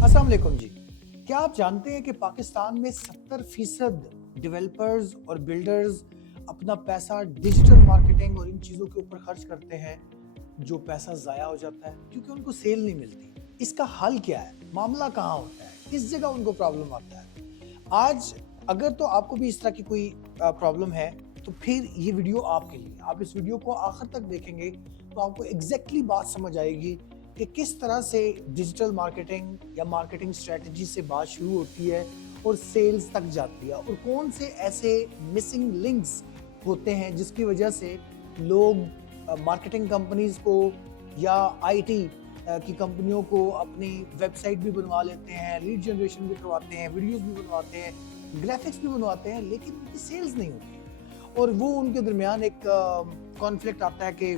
अस्सलाम वालेकुम जी। क्या आप जानते हैं कि पाकिस्तान में 70% डेवलपर्स और बिल्डर्स अपना पैसा डिजिटल मार्केटिंग और इन चीज़ों के ऊपर खर्च करते हैं, जो पैसा ज़ाया हो जाता है क्योंकि उनको सेल नहीं मिलती। इसका हल क्या है? मामला कहाँ होता है? किस जगह उनको प्रॉब्लम आता है? आज अगर तो आपको भी इस तरह की कोई प्रॉब्लम है, तो फिर ये वीडियो आपके लिए। आप इस वीडियो को आखिर तक देखेंगे तो आपको एग्जैक्टली बात समझ आएगी कि किस तरह से डिजिटल मार्केटिंग या मार्केटिंग स्ट्रेटजी से बात शुरू होती है और सेल्स तक जाती है, और कौन से ऐसे मिसिंग लिंक्स होते हैं जिसकी वजह से लोग मार्केटिंग कंपनीज को या आईटी की कंपनियों को अपनी वेबसाइट भी बनवा लेते हैं, लीड जनरेशन भी करवाते हैं, वीडियोस भी बनवाते हैं, ग्राफिक्स भी बनवाते हैं, लेकिन उनकी सेल्स नहीं होती। और वो उनके दरमियान एक कॉन्फ्लिक्ट आता है कि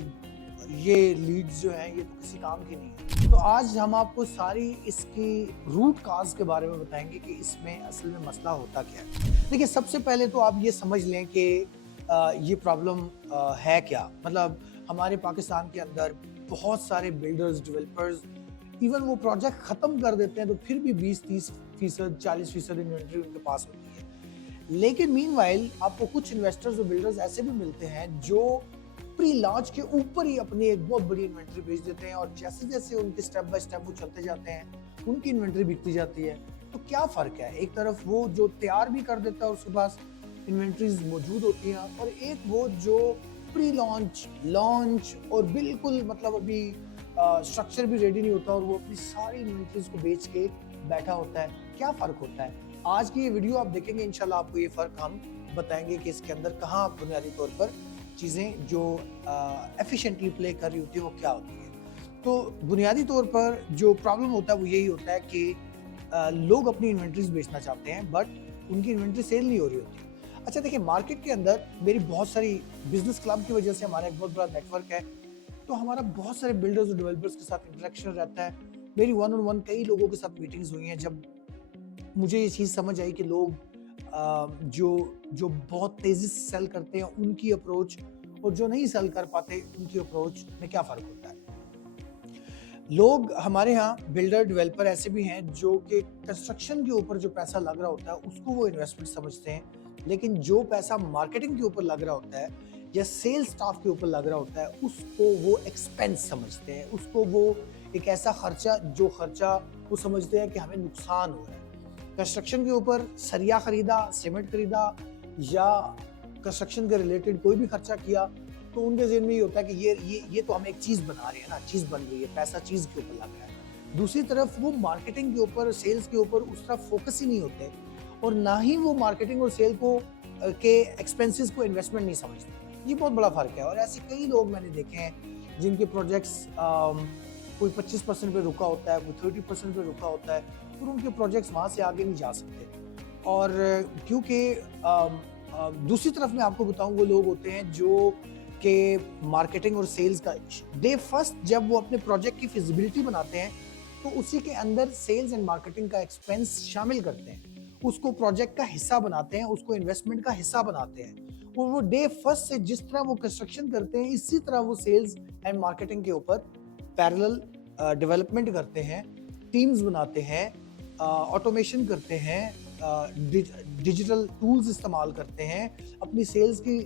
ये लीड्स जो हैं ये तो किसी काम की नहीं है। तो आज हम आपको सारी इसकी रूट काज के बारे में बताएंगे कि इसमें असल में मसला होता क्या है। देखिए, सबसे पहले तो आप ये समझ लें कि ये प्रॉब्लम है क्या। मतलब हमारे पाकिस्तान के अंदर बहुत सारे बिल्डर्स, डेवलपर्स इवन वो प्रोजेक्ट खत्म कर देते हैं तो फिर भी 20-30%, 40% इन्वेंट्री उनके पास होती है। लेकिन मीनवाइल आपको कुछ इन्वेस्टर्स और बिल्डर्स ऐसे भी मिलते हैं जो प्री लॉन्च के ऊपर ही अपनी एक बहुत बड़ी इन्वेंट्री बेच देते हैं, और जैसे जैसे उनके स्टेप बाय स्टेप वो चलते जाते हैं उनकी इन्वेंट्री बिकती जाती है। तो क्या फर्क है? एक तरफ वो जो तैयार भी कर देता है, उसके पास इन्वेंट्रीज मौजूद होती हैं, और एक वो जो प्री लॉन्च, लॉन्च और बिल्कुल मतलब अभी स्ट्रक्चर भी रेडी नहीं होता और वो अपनी सारी इन्वेंट्रीज को बेच के बैठा होता है। क्या फर्क होता है? आज की ये वीडियो आप देखेंगे, इंशाल्लाह आपको ये फर्क हम बताएंगे कि इसके अंदर कहाँ बुनियादी तौर पर चीज़ें जो एफिशिएंटली प्ले कर रही होती है वो क्या होती है। तो बुनियादी तौर पर जो प्रॉब्लम होता है वो यही होता है कि लोग अपनी इन्वेंट्रीज बेचना चाहते हैं बट उनकी इन्वेंट्री सेल नहीं हो रही होती। अच्छा देखिए, मार्केट के अंदर मेरी बहुत सारी बिजनेस क्लब की वजह से हमारा एक बहुत बड़ा नेटवर्क है, तो हमारा बहुत सारे बिल्डर्स और डेवलपर्स के साथ इंटरेक्शन रहता है। मेरी वन ऑन वन कई लोगों के साथ मीटिंग्स हुई हैं जब मुझे ये चीज़ समझ आई कि लोग जो जो बहुत तेज़ी से सेल करते हैं उनकी अप्रोच और जो नहीं सेल कर पाते उनकी अप्रोच में क्या फ़र्क होता है। लोग हमारे यहाँ बिल्डर, डेवलपर ऐसे भी हैं जो कि कंस्ट्रक्शन के ऊपर जो पैसा लग रहा होता है उसको वो इन्वेस्टमेंट समझते हैं, लेकिन जो पैसा मार्केटिंग के ऊपर लग रहा होता है या सेल्स स्टाफ के ऊपर लग रहा होता है उसको वो एक्सपेंस समझते हैं। उसको वो एक ऐसा खर्चा, जो खर्चा वो समझते हैं कि हमें नुकसान हो रहा है। कंस्ट्रक्शन के ऊपर सरिया खरीदा, सीमेंट खरीदा या कंस्ट्रक्शन के रिलेटेड कोई भी खर्चा किया, तो उनके ज़हन में ये होता है कि ये तो हम एक चीज़ बना रहे हैं ना, चीज़ बन रही है, पैसा चीज़ के ऊपर लग रहा है। दूसरी तरफ वो मार्केटिंग के ऊपर, सेल्स के ऊपर उस तरफ फोकस ही नहीं होते, और ना ही वो मार्केटिंग और सेल को के एक्सपेंसेस को इन्वेस्टमेंट नहीं समझते। ये बहुत बड़ा फ़र्क है, और ऐसे कई लोग मैंने देखे हैं जिनके प्रोजेक्ट्स कोई 25% पे रुका होता है, कोई 30% पे रुका होता है, और उनके प्रोजेक्ट्स वहाँ से आगे नहीं जा सकते। और क्योंकि दूसरी तरफ मैं आपको बताऊँ, वो लोग होते हैं जो कि मार्केटिंग और सेल्स का डे फर्स्ट जब वो अपने प्रोजेक्ट की फिजिबिलिटी बनाते हैं तो उसी के अंदर सेल्स एंड मार्केटिंग का एक्सपेंस शामिल करते हैं, उसको प्रोजेक्ट का हिस्सा बनाते हैं, उसको इन्वेस्टमेंट का हिस्सा बनाते हैं। और वो डे फर्स्ट से जिस तरह वो कंस्ट्रक्शन करते हैं, इसी तरह वो सेल्स एंड मार्केटिंग के ऊपर पैरेलल डेवलपमेंट करते हैं, टीम्स बनाते हैं, ऑटोमेशन करते हैं, डिजिटल टूल्स इस्तेमाल करते हैं, अपनी सेल्स की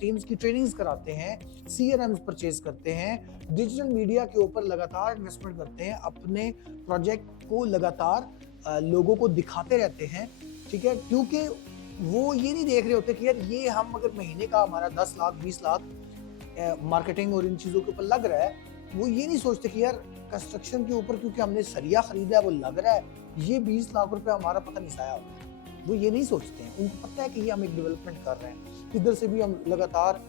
टीम्स की ट्रेनिंग्स कराते हैं, सीआरएम्स परचेज करते हैं, डिजिटल मीडिया के ऊपर लगातार इन्वेस्टमेंट करते हैं, अपने प्रोजेक्ट को लगातार लोगों को दिखाते रहते हैं। ठीक है, क्योंकि वो ये नहीं देख रहे होते कि यार ये हम अगर महीने का हमारा 10 लाख 20 लाख मार्केटिंग और इन चीज़ों के ऊपर लग रहा है, वो ये नहीं सोचते कि यार कंस्ट्रक्शन के ऊपर क्योंकि हमने सरिया खरीदा है वो लग रहा है, ये 20 लाख रुपए हमारा पता नहीं साया होता है। वो ये नहीं सोचते हैं, उनको पता है कि ये हम एक डेवलपमेंट कर रहे हैं। इधर से भी हम लगातार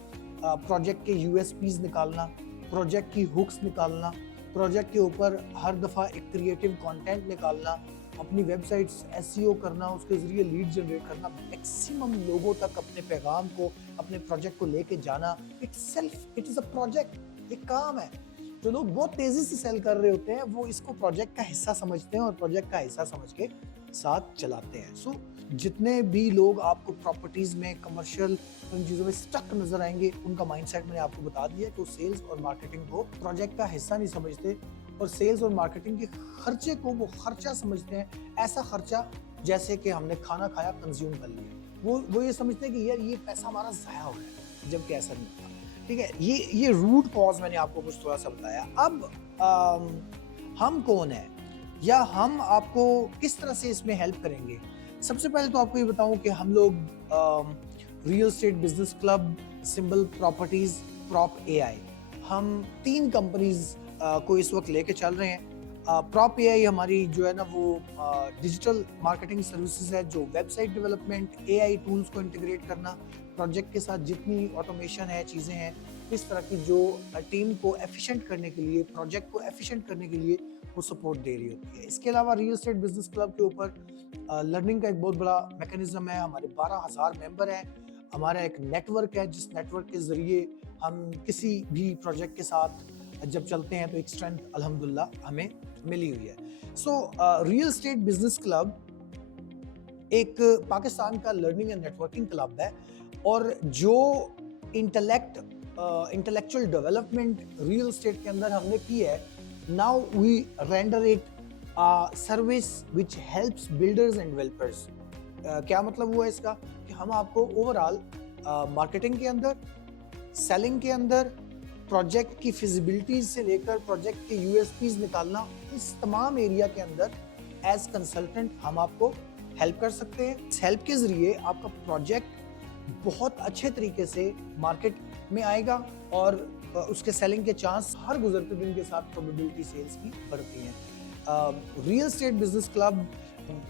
प्रोजेक्ट के यूएसपीज निकालना, प्रोजेक्ट की हुक्स निकालना, प्रोजेक्ट के ऊपर हर दफ़ा एक क्रिएटिव कंटेंट निकालना, अपनी वेबसाइट्स एसईओ करना, उसके ज़रिए लीड जनरेट करना, मैक्सिमम लोगों तक अपने पैगाम को, अपने प्रोजेक्ट को लेके जाना। इट इज़ अ प्रोजेक्ट, एक काम है। जो लोग बहुत तेजी से सेल कर रहे होते हैं वो इसको प्रोजेक्ट का हिस्सा समझते हैं और प्रोजेक्ट का हिस्सा समझ के साथ चलाते हैं। सो जितने भी लोग आपको प्रॉपर्टीज में, कमर्शियल उन चीज़ों में स्टक नजर आएंगे, उनका माइंडसेट मैंने आपको बता दिया कि वो सेल्स और मार्केटिंग को प्रोजेक्ट का हिस्सा नहीं समझते, और सेल्स और मार्केटिंग के खर्चे को वो खर्चा समझते हैं, ऐसा खर्चा जैसे कि हमने खाना खाया, कंज्यूम कर लिया। वो ये समझते हैं कि यार ये पैसा हमारा ज़ाया हो रहा है, जबकि ऐसा नहीं होता। ठीक है, ये रूट कॉज मैंने आपको कुछ थोड़ा सा बताया। अब हम कौन है या हम आपको किस तरह से इसमें हेल्प करेंगे। सबसे पहले तो आपको ये बताऊं कि हम लोग real estate business club, symbol properties, prop AI, हम 3 कंपनीज को इस वक्त लेके चल रहे हैं। प्रॉप एआई हमारी जो है ना वो डिजिटल मार्केटिंग सर्विसेज है, जो वेबसाइट डेवलपमेंट, एआई टूल्स को इंटीग्रेट करना, प्रोजेक्ट के साथ जितनी ऑटोमेशन है, चीज़ें हैं इस तरह की जो टीम को एफिशिएंट करने के लिए, प्रोजेक्ट को एफिशिएंट करने के लिए वो सपोर्ट दे रही होती है। इसके अलावा रियल एस्टेट बिजनेस क्लब के ऊपर लर्निंग का एक बहुत बड़ा मैकेनिज्म है। हमारे 12,000 मेंबर हैं। हमारा एक नेटवर्क है, जिस नेटवर्क के ज़रिए हम किसी भी प्रोजेक्ट के साथ जब चलते हैं तो एक स्ट्रेंथ अल्हम्दुलिल्लाह हमें मिली हुई है। So real estate business club एक पाकिस्तान का लर्निंग एंड नेटवर्किंग क्लब है, और जो इंटेलेक्चुअल डेवलपमेंट रियल एस्टेट के अंदर हमने की है, now we render it service which helps builders and developers. क्या मतलब हुआ इसका कि हम आपको ओवरऑल मार्केटिंग के अंदर, सेलिंग के अंदर, प्रोजेक्ट की फिजिबिलिटीज से लेकर प्रोजेक्ट के यूएसपीज निकालना, इस तमाम एरिया के अंदर एज कंसल्टेंट हम आपको हेल्प कर सकते हैं। इस हेल्प के जरिए आपका प्रोजेक्ट बहुत अच्छे तरीके से मार्केट में आएगा और उसके सेलिंग के चांस हर गुजरते दिन के साथ प्रोबेबिलिटी सेल्स की बढ़ती हैं। Real estate business club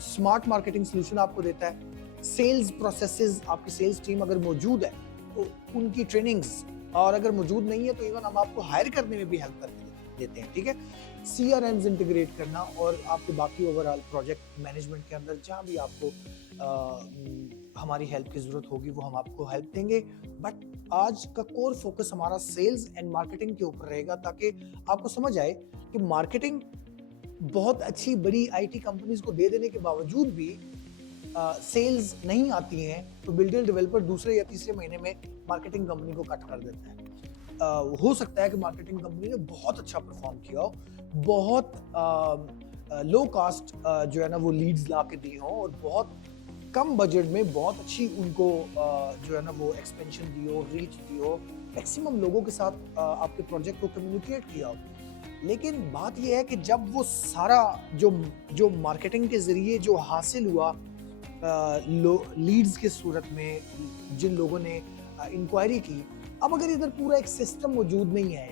smart marketing solution आपको देता है। सेल्स प्रोसेसेस, आपकी सेल्स टीम अगर मौजूद है तो उनकी ट्रेनिंग्स, और अगर मौजूद नहीं है तो इवन हम आपको हायर करने में भी हेल्प करके देते हैं। ठीक है, CRMs इंटीग्रेट करना और आपके बाकी ओवरऑल प्रोजेक्ट मैनेजमेंट के अंदर जहाँ भी आपको हमारी हेल्प की जरूरत होगी वो हम आपको हेल्प देंगे। बट आज का कोर फोकस हमारा सेल्स एंड मार्केटिंग के ऊपर रहेगा, ताकि आपको समझ आए कि मार्केटिंग बहुत अच्छी बड़ी IT कंपनीज को दे देने के बावजूद भी सेल्स नहीं आती हैं, तो बिल्डर डेवलपर दूसरे या तीसरे महीने में मार्केटिंग कंपनी को कट कर देता है। हो सकता है कि मार्केटिंग कंपनी ने बहुत अच्छा परफॉर्म किया हो, बहुत लो कास्ट जो है ना वो लीड्स ला के दी हो, और बहुत कम बजट में बहुत अच्छी उनको जो है ना वो एक्सपेंशन दी हो, रीच दी हो, मैक्सिमम लोगों के साथ आपके प्रोजेक्ट को कम्युनिकेट किया हो। लेकिन बात यह है कि जब वो सारा जो मार्केटिंग के जरिए जो हासिल हुआ लीड्स के सूरत में, जिन लोगों ने इंक्वायरी की, अब अगर इधर पूरा एक सिस्टम मौजूद नहीं है,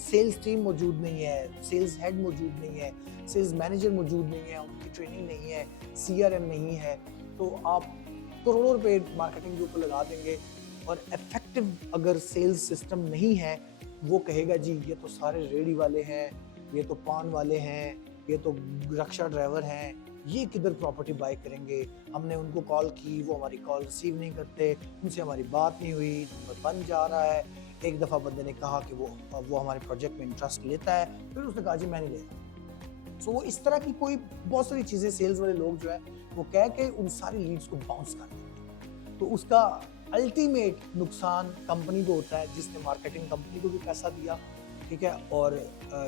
सेल्स टीम मौजूद नहीं है, सेल्स हेड मौजूद नहीं है, सेल्स मैनेजर मौजूद नहीं है, उनकी ट्रेनिंग नहीं है, CRM नहीं है, तो आप करोड़ों रुपए मार्केटिंग के ऊपर लगा देंगे और इफेक्टिव अगर सेल्स सिस्टम नहीं है, वो कहेगा जी ये तो सारे रेडी वाले हैं, ये तो पान वाले हैं, ये तो रक्षा ड्राइवर हैं, ये किधर प्रॉपर्टी बाय करेंगे, हमने उनको कॉल की, वो हमारी कॉल रिसीव नहीं करते, उनसे हमारी बात नहीं हुई, नंबर बन जा रहा है। एक दफ़ा बंदे ने कहा कि वो हमारे प्रोजेक्ट में इंटरेस्ट लेता है, फिर उसने कहा जी मैं नहीं लेता। सो वो इस तरह की कोई बहुत सारी चीज़ें सेल्स वाले लोग जो है वो कह के उन सारी लीड्स को बाउंस कर देते हैं। तो उसका अल्टीमेट नुकसान कंपनी को होता है, जिसने मार्केटिंग कंपनी को भी पैसा दिया, ठीक है, और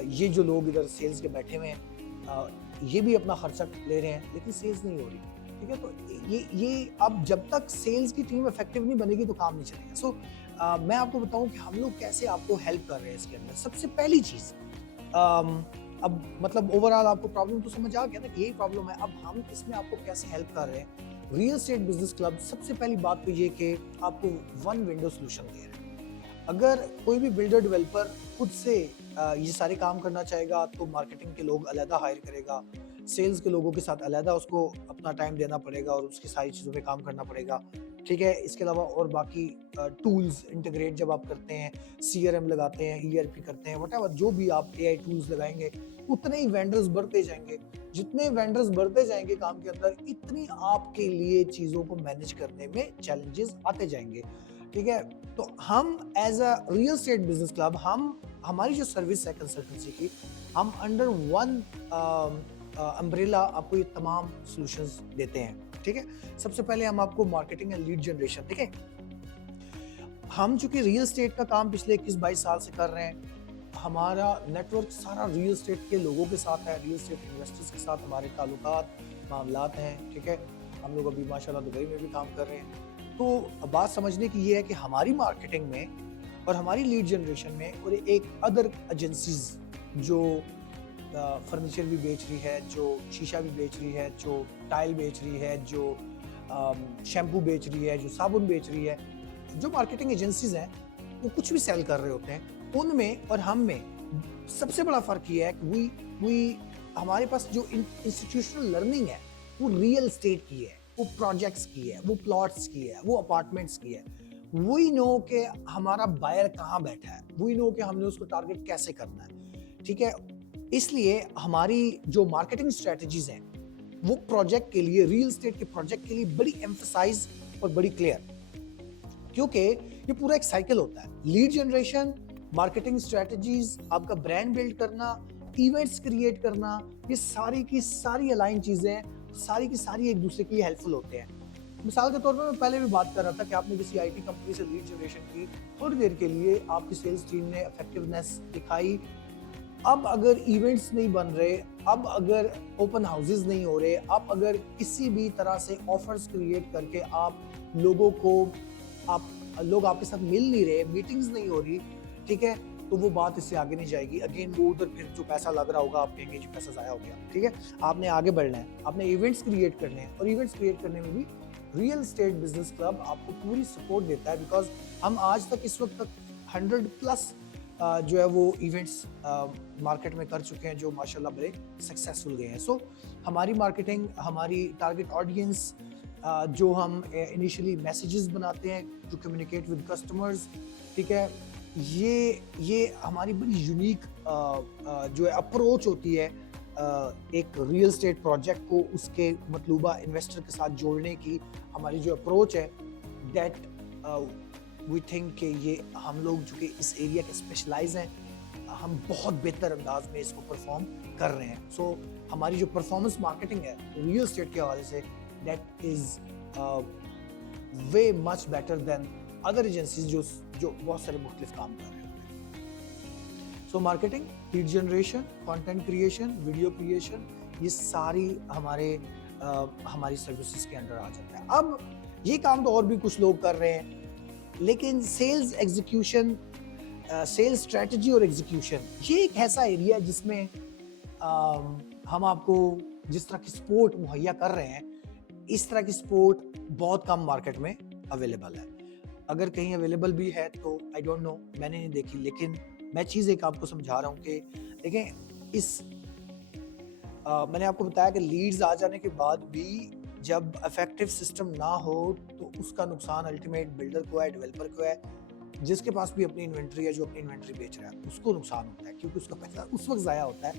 ये जो लोग इधर सेल्स के बैठे हुए हैं ये भी अपना खर्चा ले रहे हैं, लेकिन सेल्स नहीं हो रही। ठीक है, तो ये अब जब तक सेल्स की टीम इफेक्टिव नहीं बनेगी तो काम नहीं चलेगा। सो मैं आपको बताऊं कि हम लोग कैसे आपको हेल्प कर रहे हैं इसके अंदर। सबसे पहली चीज़, अब मतलब ओवरऑल आपको प्रॉब्लम तो समझ आ गया ना कि यही प्रॉब्लम है। अब हम इसमें आपको कैसे हेल्प कर रहे हैं। रियल एस्टेट बिजनेस क्लब सबसे पहली बात तो ये कि आपको वन विंडो सोल्यूशन दे रहे हैं। अगर कोई भी बिल्डर डेवलपर खुद से ये सारे काम करना चाहेगा तो मार्केटिंग के लोग अलहदा हायर करेगा, सेल्स के लोगों के साथ अलहदा उसको अपना टाइम देना पड़ेगा और उसकी सारी चीज़ों पे काम करना पड़ेगा। ठीक है, इसके अलावा और बाकी टूल्स इंटीग्रेट जब आप करते हैं, CRM लगाते हैं, ERP करते हैं, व्हाटएवर जो भी आप AI टूल्स लगाएंगे, उतने ही वेंडर्स बढ़ते जाएंगे। जितने वेंडर्स बढ़ते जाएंगे काम के अंदर, इतनी आपके लिए चीज़ों को मैनेज करने में चैलेंजेस आते जाएंगे। ठीक है, तो हम as a real estate business club, हमारी जो सर्विस है कंसल्टेंसी की, हम अंडर वन अम्ब्रेला आपको ये तमाम सॉल्यूशंस देते हैं। ठीक है, सबसे पहले हम आपको मार्केटिंग एंड लीड जनरेशन, ठीक है, हम चूंकि रियल एस्टेट का काम पिछले 21-22 साल से कर रहे हैं, हमारा नेटवर्क सारा रियल एस्टेट के लोगों के साथ है, रियल एस्टेट इन्वेस्टर्स के साथ हमारे ताल्लुकात मामलात हैं, ठीक है। हम लोग अभी माशाल्लाह दुबई में भी काम कर रहे हैं। तो बात समझने की ये है कि हमारी मार्केटिंग में और हमारी लीड जनरेशन में और एक अदर एजेंसीज जो फर्नीचर भी बेच रही है, जो शीशा भी बेच रही है, जो टाइल बेच रही है, जो शैम्पू बेच रही है, जो साबुन बेच रही है, जो मार्केटिंग एजेंसीज हैं वो कुछ भी सेल कर रहे होते हैं। उनमें और हम में सबसे बड़ा फर्क ये है कि वी हमारे पास जो इंस्टीट्यूशनल लर्निंग है वो रियल एस्टेट की है, वो प्रोजेक्ट्स की है, वो प्लॉट्स की है, वो अपार्टमेंट्स की है। वी नो कि हमारा बायर कहाँ बैठा है, वी नो कि हमने उसको टारगेट कैसे करना है, ठीक है। इसलिए हमारी जो मार्केटिंग स्ट्रेटजीज हैं वो प्रोजेक्ट के लिए, रियल एस्टेट के प्रोजेक्ट के लिए बड़ी एम्फसाइज और बड़ी क्लियर, क्योंकि ये पूरा एक साइकिल होता है। लीड जनरेशन, मार्केटिंग स्ट्रेटजीज, आपका ब्रांड बिल्ड करना, इवेंट्स क्रिएट करना, ये सारी की सारी अलाइन चीजें सारी की सारी एक दूसरे के लिए हेल्पफुल होते हैं। मिसाल के तौर पर मैं पहले भी बात कर रहा था कि आपने किसी आईटी कंपनी से लीड जनरेशन की, थोड़ी देर के लिए आपकी सेल्स टीम ने इफेक्टिवनेस दिखाई। अब अगर इवेंट्स नहीं बन रहे, अब अगर ओपन हाउसेस नहीं हो रहे, अब अगर किसी भी तरह से ऑफर्स क्रिएट करके आप लोगों को लोग आपके साथ मिल नहीं रहे, मीटिंग्स नहीं हो रही, ठीक है, तो वो बात इससे आगे नहीं जाएगी। अगेन वो उधर फिर जो पैसा लग रहा होगा आप कहेंगे जी पैसा जाया हो गया, ठीक है। आपने आगे बढ़ना है, आपने इवेंट्स क्रिएट करने हैं, और इवेंट्स क्रिएट करने में भी रियल एस्टेट बिजनेस क्लब आपको पूरी सपोर्ट देता है, बिकॉज हम आज तक इस वक्त तक 100+ जो है वो इवेंट्स मार्केट में कर चुके हैं जो माशाल्लाह बड़े सक्सेसफुल गए हैं। सो हमारी मार्केटिंग, हमारी टारगेट ऑडियंस, जो हम इनिशियली मैसेजेस बनाते हैं टू कम्युनिकेट विद कस्टमर्स, ठीक है, ये हमारी बड़ी यूनिक जो है अप्रोच होती है एक रियल एस्टेट प्रोजेक्ट को उसके मतलूबा इन्वेस्टर के साथ जोड़ने की। हमारी जो अप्रोच है दैट वी थिंक कि ये हम लोग जो कि इस एरिया के स्पेशलाइज हैं, हम बहुत बेहतर अंदाज में इसको परफॉर्म कर रहे हैं। सो हमारी जो परफॉर्मेंस मार्केटिंग है रियल एस्टेट के हवाले से, that is way much better than other agencies जो बहुत सारे मुख्तलिफ काम कर रहे हैं। So marketing, lead generation, content creation, video creation, ये सारी हमारी सर्विसेज के अंडर आ जाता है। अब ये काम तो और भी कुछ लोग कर रहे हैं, लेकिन सेल्स एग्जीक्यूशन, सेल्स स्ट्रेटजी और एग्जीक्यूशन, ये एक ऐसा एरिया है जिसमें हम आपको जिस तरह की सपोर्ट मुहैया कर रहे हैं, इस तरह की सपोर्ट बहुत कम मार्केट में अवेलेबल है। अगर कहीं अवेलेबल भी है तो आई डोंट नो, मैंने नहीं देखी, लेकिन मैं चीज़ एक आपको समझा रहा हूँ कि देखें मैंने आपको बताया कि लीड्स आ जाने के बाद भी जब इफेक्टिव सिस्टम ना हो तो उसका नुकसान अल्टीमेट बिल्डर को है, डेवलपर को है, जिसके पास भी अपनी इन्वेंट्री है, जो अपनी इन्वेंट्री बेच रहा है, उसको नुकसान होता है, क्योंकि उसका पैसा उस वक्त ज़ाया होता है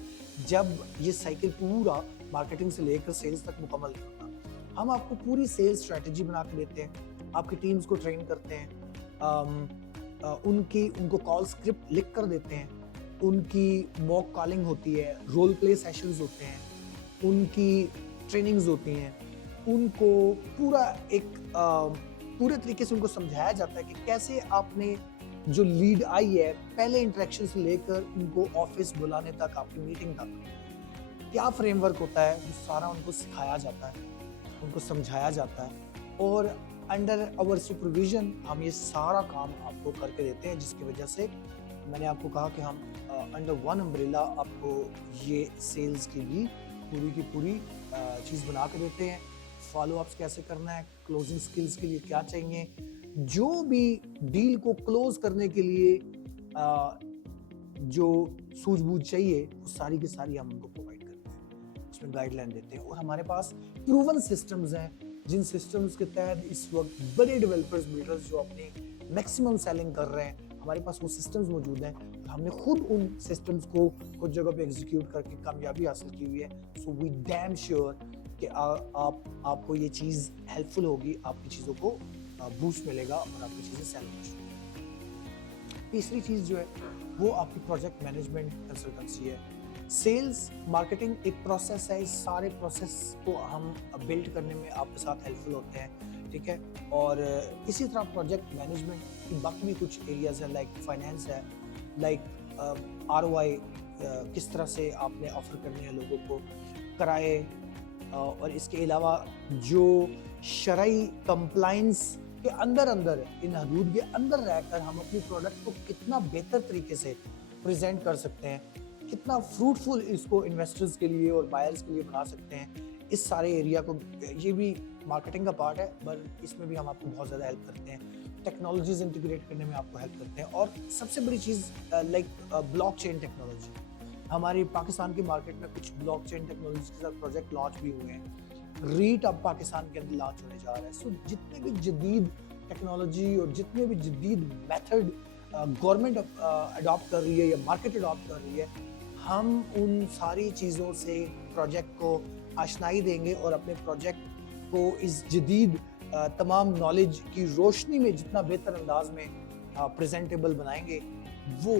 जब ये साइकिल पूरा मार्केटिंग से लेकर सेल्स तक मुकम्मल नहीं होता। हम आपको पूरी सेल्स स्ट्रेटजी बना के देते हैं, आपकी टीम्स को ट्रेन करते हैं, उनको कॉल स्क्रिप्ट लिख कर देते हैं, उनकी मॉक कॉलिंग होती है, रोल प्ले सेशंस होते हैं, उनकी ट्रेनिंग्स होती हैं, उनको पूरा एक पूरे तरीके से उनको समझाया जाता है कि कैसे आपने जो लीड आई है पहले इंटरेक्शन से लेकर उनको ऑफिस बुलाने तक, आपकी मीटिंग तक क्या फ्रेमवर्क होता है, वो सारा उनको सिखाया जाता है, उनको समझाया जाता है, और अंडर आवर सुपरविजन हम ये सारा काम आपको करके देते हैं, जिसकी वजह से मैंने आपको कहा कि हम अंडर वन अम्ब्रेला आपको ये सेल्स की भी पूरी की पूरी चीज़ बना के देते हैं। फॉलो अप्स कैसे करना है, क्लोजिंग स्किल्स के लिए क्या चाहिए, जो भी डील को क्लोज करने के लिए जो सूझबूझ चाहिए, वो सारी की सारी हम उनको प्रोवाइड करते हैं, उसमें गाइडलाइन देते हैं। और हमारे पास प्रूवन सिस्टम्स हैं, जिन सिस्टम्स के तहत इस वक्त बड़े डेवलपर्स, बिल्डर्स जो अपनी मैक्सिमम सेलिंग कर रहे हैं, हमारे पास वो सिस्टम्स मौजूद हैं, और हमने खुद उन सिस्टम्स को कुछ जगह पे एग्जीक्यूट करके कामयाबी हासिल की हुई है। सो वी डैम श्योर कि आपको ये चीज़ हेल्पफुल होगी, आपकी चीज़ों को बूस्ट मिलेगा और आपकी चीज़ें सेल होना शुरू होंगी। तीसरी चीज़ जो है वो आपकी प्रोजेक्ट मैनेजमेंट कंसल्टेंसी है। सेल्स मार्केटिंग एक प्रोसेस है, इस सारे प्रोसेस को हम बिल्ड करने में आपके साथ हेल्पफुल होते हैं, ठीक है। और इसी तरह प्रोजेक्ट मैनेजमेंट की बाकी भी कुछ एरियाज है, लाइक फाइनेंस है, लाइक ROI किस तरह से आपने ऑफर करने हैं लोगों को, कराए, और इसके अलावा जो शरई कंप्लाइंस के अंदर अंदर, इन हदूद के अंदर रहकर हम अपनी प्रोडक्ट को कितना बेहतर तरीके से प्रेजेंट कर सकते हैं, कितना फ्रूटफुल इसको इन्वेस्टर्स के लिए और बायर्स के लिए बना सकते हैं, इस सारे एरिया को, ये भी मार्केटिंग का पार्ट है, पर इसमें भी हम आपको बहुत ज़्यादा हेल्प करते हैं, टेक्नोलॉजीज इंटीग्रेट करने में आपको हेल्प करते हैं। और सबसे बड़ी चीज़ लाइक ब्लॉकचेन टेक्नोलॉजी, हमारे पाकिस्तान के मार्केट में कुछ ब्लॉकचेन टेक्नोलॉजी के साथ प्रोजेक्ट लॉन्च भी हुए हैं, रीट अब पाकिस्तान के अंदर लॉन्च होने जा रहा है। सो जितने भी जदीद टेक्नोलॉजी और जितने भी जदीद मेथड गवर्नमेंट अडॉप्ट कर रही है या मार्केट अडॉप्ट कर रही है, हम उन सारी चीज़ों से प्रोजेक्ट को आशनाई देंगे और अपने प्रोजेक्ट को इस जदीद तमाम नॉलेज की रोशनी में जितना बेहतर अंदाज में प्रेजेंटेबल बनाएंगे, वो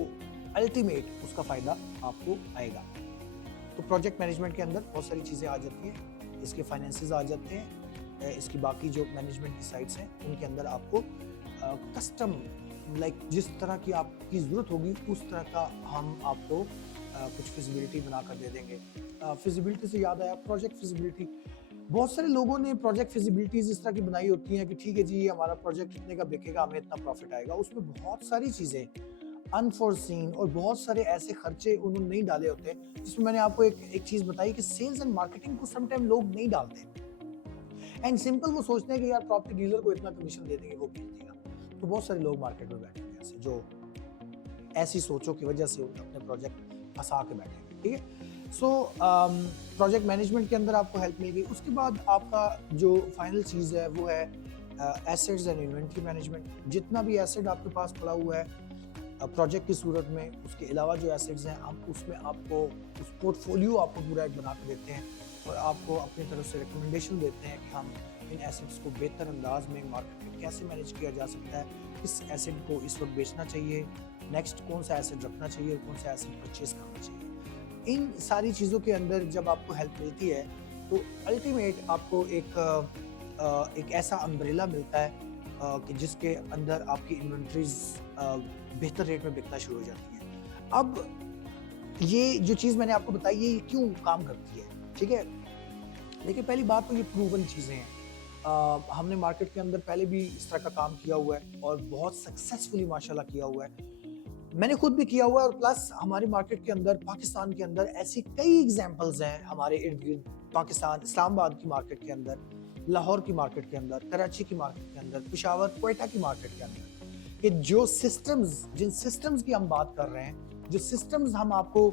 अल्टीमेट उसका फ़ायदा आपको आएगा। तो प्रोजेक्ट मैनेजमेंट के अंदर बहुत सारी चीज़ें आ जाती हैं, इसके फाइनेंसेस आ जाते हैं, इसकी बाकी जो मैनेजमेंट की साइट्स हैं उनके अंदर आपको कस्टम लाइक जिस तरह की आपकी ज़रूरत होगी उस तरह का हम आपको कुछ फिजिबिलिटी बना कर दे देंगे। फिजिबिलिटी से याद आया, प्रोजेक्ट फिजिबिलिटी, बहुत सारे लोगों ने प्रोजेक्ट फिजिबिलिटीज इस तरह की बनाई होती हैं कि ठीक है जी, ये हमारा प्रोजेक्ट कितने का बिकेगा, हमें इतना प्रॉफिट आएगा। उसमें बहुत सारी चीज़ें अनफोर्सीन और बहुत सारे ऐसे खर्चे उन्होंने नहीं डाले होते, जिसमें मैंने आपको एक चीज़ बताई कि सेल्स एंड मार्केटिंग को समटाइम लोग नहीं डालते एंड सिंपल वो सोचते हैं कि यार प्रॉपर्टी डीलर को इतना कमीशन दे देंगे, वो बेच देगा। तो बहुत सारे लोग मार्केट में बैठे हैं ऐसे, जो ऐसी सोचों की वजह से अपने प्रोजेक्ट फंसा के बैठे हैं। ठीक है, सो प्रोजेक्ट मैनेजमेंट के अंदर आपको हेल्प मिलेगी। उसके बाद आपका जो फाइनल चीज़ है वो है एसेट्स एंड इन्वेंट्री मैनेजमेंट। जितना भी एसेट आपके पास पड़ा हुआ है प्रोजेक्ट की सूरत में, उसके अलावा जो एसेट्स हैं हम उसमें आपको उस पोर्टफोलियो आपको पूरा एक बना के देते हैं और आपको अपनी तरफ से रिकमेंडेशन देते हैं कि हम इन एसेट्स को बेहतर अंदाज में मार्केट में कैसे मैनेज किया जा सकता है, किस एसेट को इस वक्त बेचना चाहिए, नेक्स्ट कौन सा एसेट रखना चाहिए और कौन सा एसेट परचेज करना चाहिए। इन सारी चीज़ों के अंदर जब आपको हेल्प मिलती है तो अल्टीमेट आपको एक ऐसा अम्ब्रेला मिलता है कि जिसके अंदर आपकी इन्वेंट्रीज बेहतर रेट में बिकना शुरू हो जाती है। अब ये जो चीज़ मैंने आपको बताई ये क्यों काम करती है, ठीक है। देखिए, पहली बात तो ये प्रूवन चीज़ें हैं। हमने मार्केट के अंदर पहले भी इस तरह का काम किया हुआ है और बहुत सक्सेसफुली माशाल्लाह किया हुआ है। मैंने खुद भी किया हुआ है और प्लस हमारे मार्केट के अंदर, पाकिस्तान के अंदर ऐसी कई एग्जांपल्स हैं हमारे इर्द गिर्द, पाकिस्तान, इस्लामाबाद की मार्केट के अंदर, लाहौर की मार्केट के अंदर, कराची की मार्केट के अंदर, पेशावर, क्वेटा की मार्केट के अंदर, कि जो सिस्टम्स, जिन सिस्टम्स की हम बात कर रहे हैं, जो सिस्टम्स हम आपको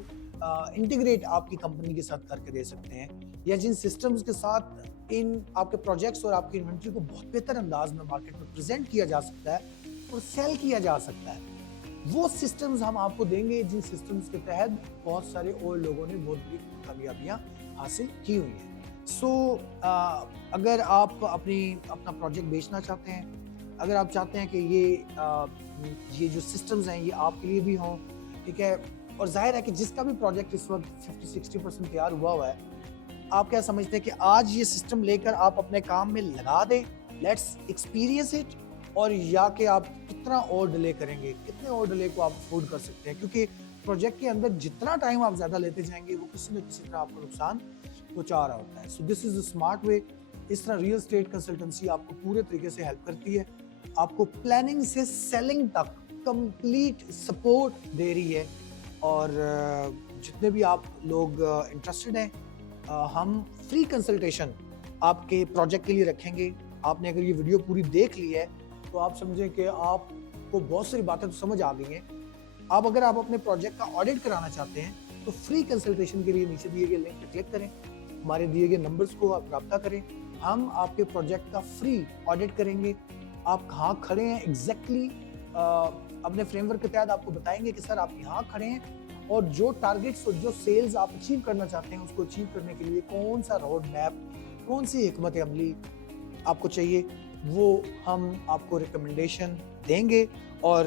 इंटीग्रेट आपकी कंपनी के साथ करके दे सकते हैं, या जिन सिस्टम्स के साथ इन आपके प्रोजेक्ट्स और आपकी इन्वेंट्री को बहुत बेहतर अंदाज में मार्केट में प्रेजेंट किया जा सकता है और सेल किया जा सकता है, वो सिस्टम्स हम आपको देंगे, जिन सिस्टम्स के तहत बहुत सारे और लोगों ने बहुत बड़ी कामयाबियां हासिल की हुई हैं। सो अगर आप अपना प्रोजेक्ट बेचना चाहते हैं, अगर आप चाहते हैं कि ये जो सिस्टम्स हैं ये आपके लिए भी हों, ठीक है, और जाहिर है कि जिसका भी प्रोजेक्ट इस वक्त 50-60% तैयार हुआ है, आप क्या समझते हैं कि आज ये सिस्टम लेकर आप अपने काम में लगा दें, लेट्स एक्सपीरियंस इट, और या कि आप कितना और डिले करेंगे, कितने और डिले को आप अफोर्ड कर सकते हैं, क्योंकि प्रोजेक्ट के अंदर जितना टाइम आप ज़्यादा लेते जाएंगे वो किसी न किसी तरह आपको नुकसान पहुंचा रहा होता है। So this is a smart way. इस तरह रियल एस्टेट कंसल्टेंसी आपको पूरे तरीके से हेल्प करती है, आपको प्लानिंग से सेलिंग तक कंप्लीट सपोर्ट दे रही है। और जितने भी आप लोग इंटरेस्टेड हैं, हम फ्री कंसल्टेशन आपके प्रोजेक्ट के लिए रखेंगे। आपने अगर ये वीडियो पूरी देख ली है तो आप समझें कि आपको बहुत सारी बातें तो समझ आ गई हैं। अगर आप अपने प्रोजेक्ट का ऑडिट कराना चाहते हैं तो फ्री कंसल्टेशन के लिए नीचे दिए गए लिंक पर क्लिक करें, हमारे दिए गए नंबर्स को आप रब्ता करें, हम आपके प्रोजेक्ट का फ्री ऑडिट करेंगे। आप कहाँ खड़े हैं एग्जैक्टली अपने फ्रेमवर्क के तहत आपको बताएंगे कि सर आप यहाँ खड़े हैं, और जो टारगेट्स और जो सेल्स आप अचीव करना चाहते हैं उसको अचीव करने के लिए कौन सा रोड मैप, कौन सी हिकमत अमली आपको चाहिए, वो हम आपको रिकमेंडेशन देंगे। और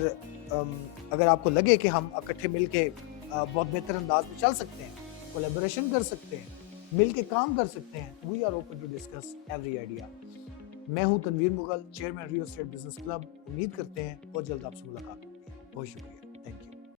अगर आपको लगे कि हम इकट्ठे मिलके बहुत बेहतर अंदाज में चल सकते हैं, कोलैबोरेशन कर सकते हैं, मिलके काम कर सकते हैं, we are open to discuss every idea. मैं हूं Tanveer Mughal, chairman real estate business club. उम्मीद करते हैं बहुत जल्द आपसे मुलाकात होगी। बहुत शुक्रिया।